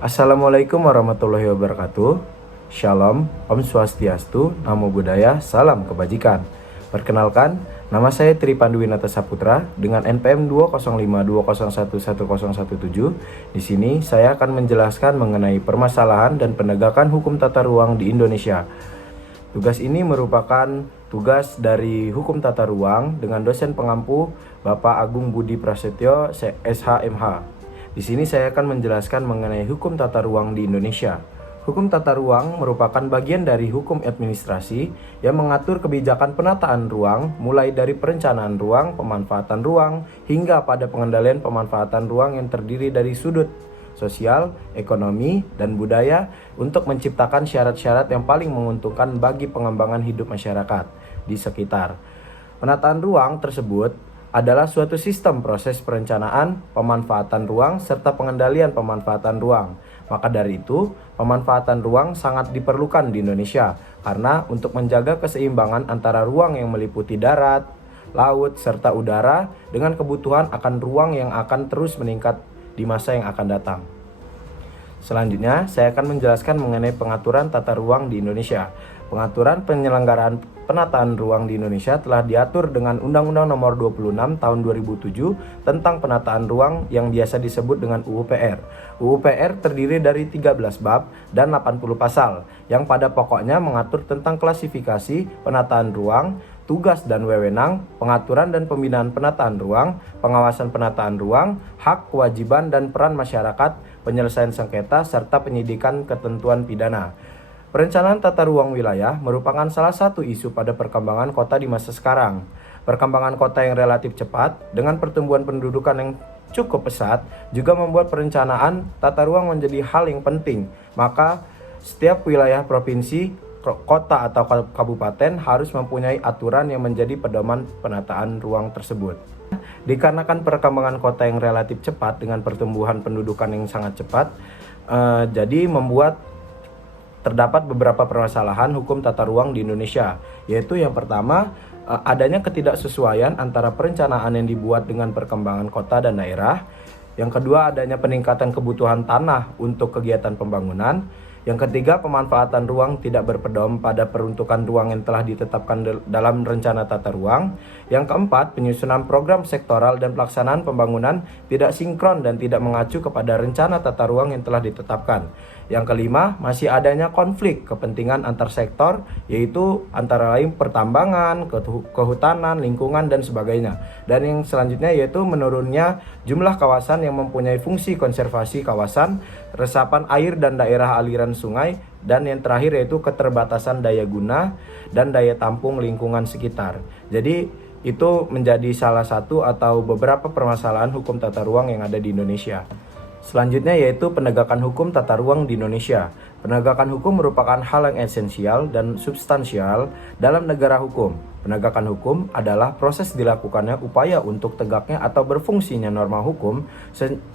Assalamualaikum warahmatullahi wabarakatuh. Shalom, Om Swastiastu, Namo Buddhaya, Salam Kebajikan. Perkenalkan, nama saya Tri Panduwinata Saputra dengan NPM 20520110117. Di sini saya akan menjelaskan mengenai permasalahan dan penegakan hukum tata ruang di Indonesia. Tugas ini merupakan tugas dari Hukum Tata Ruang dengan dosen pengampu Bapak Agung Budi Prasetyo, SHMH. Di sini saya akan menjelaskan mengenai hukum tata ruang di Indonesia. Hukum tata ruang merupakan bagian dari hukum administrasi yang mengatur kebijakan penataan ruang, mulai dari perencanaan ruang, pemanfaatan ruang, hingga pada pengendalian pemanfaatan ruang yang terdiri dari sudut sosial, ekonomi, dan budaya untuk menciptakan syarat-syarat yang paling menguntungkan bagi pengembangan hidup masyarakat di sekitar. Penataan ruang tersebut adalah suatu sistem proses perencanaan, pemanfaatan ruang, serta pengendalian pemanfaatan ruang. Maka dari itu, pemanfaatan ruang sangat diperlukan di Indonesia karena untuk menjaga keseimbangan antara ruang yang meliputi darat, laut, serta udara dengan kebutuhan akan ruang yang akan terus meningkat di masa yang akan datang. Selanjutnya, saya akan menjelaskan mengenai pengaturan tata ruang di Indonesia. Pengaturan penyelenggaraan penataan ruang di Indonesia telah diatur dengan Undang-Undang Nomor 26 Tahun 2007 tentang penataan ruang yang biasa disebut dengan UU-PR. UU-PR terdiri dari 13 bab dan 80 pasal yang pada pokoknya mengatur tentang klasifikasi penataan ruang, tugas dan wewenang, pengaturan dan pembinaan penataan ruang, pengawasan penataan ruang, hak, kewajiban dan peran masyarakat, penyelesaian sengketa, serta penyidikan ketentuan pidana. Perencanaan tata ruang wilayah merupakan salah satu isu pada perkembangan kota di masa sekarang. Perkembangan kota yang relatif cepat dengan pertumbuhan pendudukan yang cukup pesat juga membuat perencanaan tata ruang menjadi hal yang penting. Maka setiap wilayah provinsi, kota atau kabupaten harus mempunyai aturan yang menjadi pedoman penataan ruang tersebut. Dikarenakan perkembangan kota yang relatif cepat dengan pertumbuhan pendudukan yang sangat cepat, jadi membuat terdapat beberapa permasalahan hukum tata ruang di Indonesia, yaitu yang pertama, adanya ketidaksesuaian antara perencanaan yang dibuat dengan perkembangan kota dan daerah. Yang kedua, adanya peningkatan kebutuhan tanah untuk kegiatan pembangunan. Yang ketiga, pemanfaatan ruang tidak berpedoman pada peruntukan ruang yang telah ditetapkan dalam rencana tata ruang. Yang keempat, penyusunan program sektoral dan pelaksanaan pembangunan tidak sinkron dan tidak mengacu kepada rencana tata ruang yang telah ditetapkan. Yang kelima, masih adanya konflik kepentingan antar sektor, yaitu antara lain pertambangan, kehutanan, lingkungan, dan sebagainya. Dan yang selanjutnya yaitu menurunnya jumlah kawasan yang mempunyai fungsi konservasi kawasan, resapan air dan daerah aliran sungai, dan yang terakhir yaitu keterbatasan daya guna dan daya tampung lingkungan sekitar. Jadi itu menjadi salah satu atau beberapa permasalahan hukum tata ruang yang ada di Indonesia. Selanjutnya yaitu penegakan hukum tata ruang di Indonesia. Penegakan hukum merupakan hal yang esensial dan substansial dalam negara hukum. Penegakan hukum adalah proses dilakukannya upaya untuk tegaknya atau berfungsinya norma hukum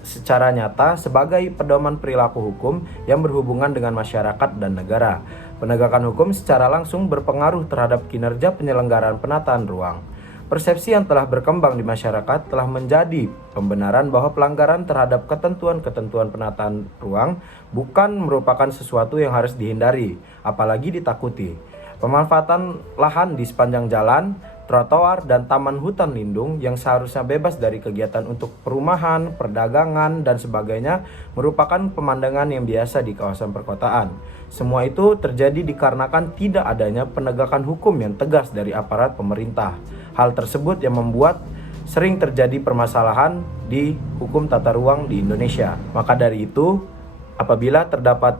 secara nyata sebagai pedoman perilaku hukum yang berhubungan dengan masyarakat dan negara. Penegakan hukum secara langsung berpengaruh terhadap kinerja penyelenggaraan penataan ruang. Persepsi yang telah berkembang di masyarakat telah menjadi pembenaran bahwa pelanggaran terhadap ketentuan-ketentuan penataan ruang bukan merupakan sesuatu yang harus dihindari, apalagi ditakuti. Pemanfaatan lahan di sepanjang jalan, trotoar, dan taman hutan lindung yang seharusnya bebas dari kegiatan untuk perumahan, perdagangan, dan sebagainya merupakan pemandangan yang biasa di kawasan perkotaan. Semua itu terjadi dikarenakan tidak adanya penegakan hukum yang tegas dari aparat pemerintah. Hal tersebut yang membuat sering terjadi permasalahan di hukum tata ruang di Indonesia. Maka dari itu, apabila terdapat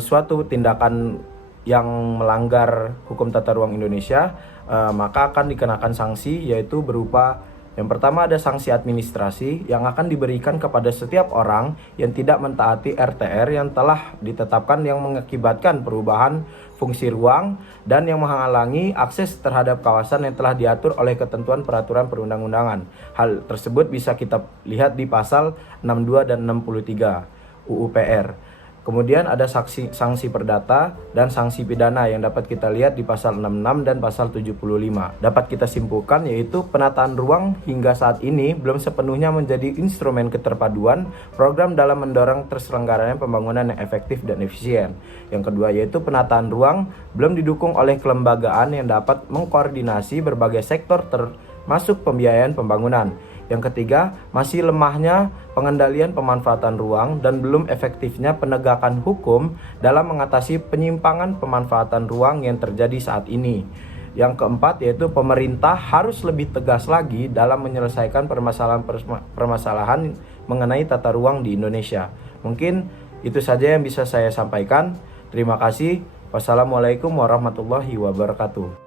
suatu tindakan yang melanggar hukum tata ruang Indonesia, maka akan dikenakan sanksi, yaitu berupa yang pertama ada sanksi administrasi yang akan diberikan kepada setiap orang yang tidak mentaati RTR yang telah ditetapkan yang mengakibatkan perubahan fungsi ruang dan yang menghalangi akses terhadap kawasan yang telah diatur oleh ketentuan peraturan perundang-undangan. Hal tersebut bisa kita lihat di pasal 62 dan 63 UU-PR. Kemudian ada sanksi perdata dan sanksi pidana yang dapat kita lihat di pasal 66 dan pasal 75. Dapat kita simpulkan yaitu penataan ruang hingga saat ini belum sepenuhnya menjadi instrumen keterpaduan program dalam mendorong terselenggaranya pembangunan yang efektif dan efisien. Yang kedua yaitu penataan ruang belum didukung oleh kelembagaan yang dapat mengkoordinasi berbagai sektor termasuk pembiayaan pembangunan. Yang ketiga, masih lemahnya pengendalian pemanfaatan ruang dan belum efektifnya penegakan hukum dalam mengatasi penyimpangan pemanfaatan ruang yang terjadi saat ini. Yang keempat yaitu pemerintah harus lebih tegas lagi dalam menyelesaikan permasalahan mengenai tata ruang di Indonesia. Mungkin itu saja yang bisa saya sampaikan. Terima kasih. Wassalamualaikum warahmatullahi wabarakatuh.